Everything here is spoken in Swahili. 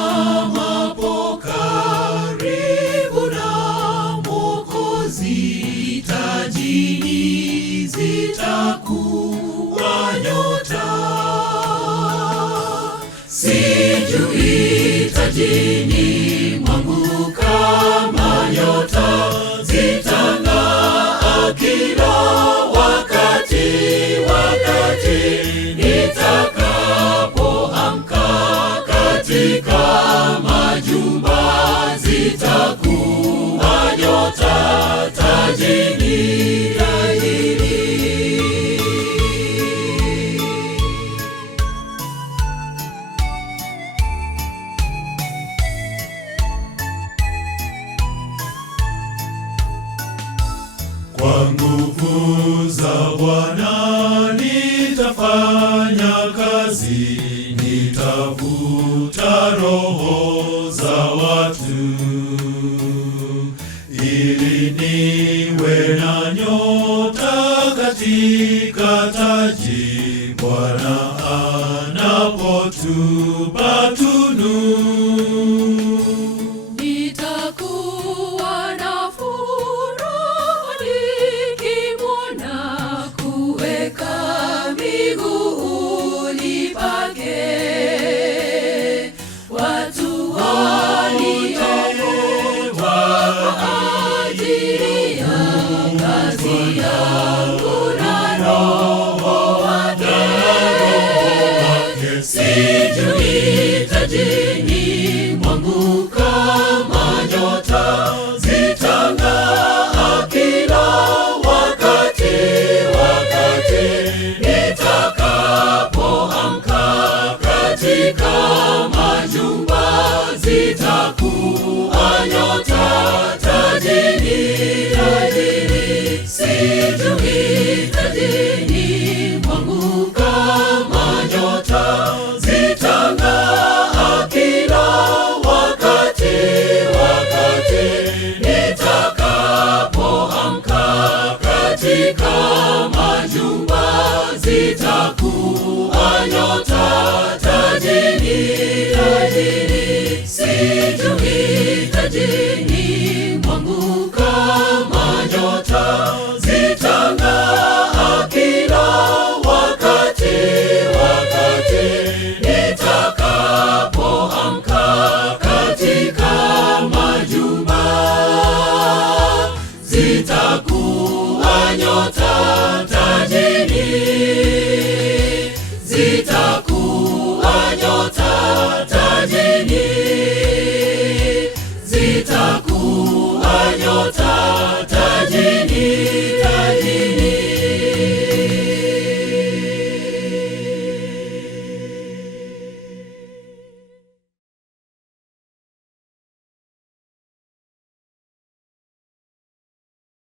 Nisimamapo karibu na Mwokozi, tajini zitakuwa nyota. Sijui tajini mwangu kama nyota zitang'aa kila wakati nitakapoamka katika majumba, zitakuwa nyota tajini. Kwa nguvu za Bwana nitafanya kazi, nitavuta roho za watu, ili niwe na nyota katika taji, Bwana anapotupa tunu. Sijui tajini mwangu kama nyota zitang'aa kila wakati nitakapoamka katika majumba, zitakuwa nyota tajini. Sijui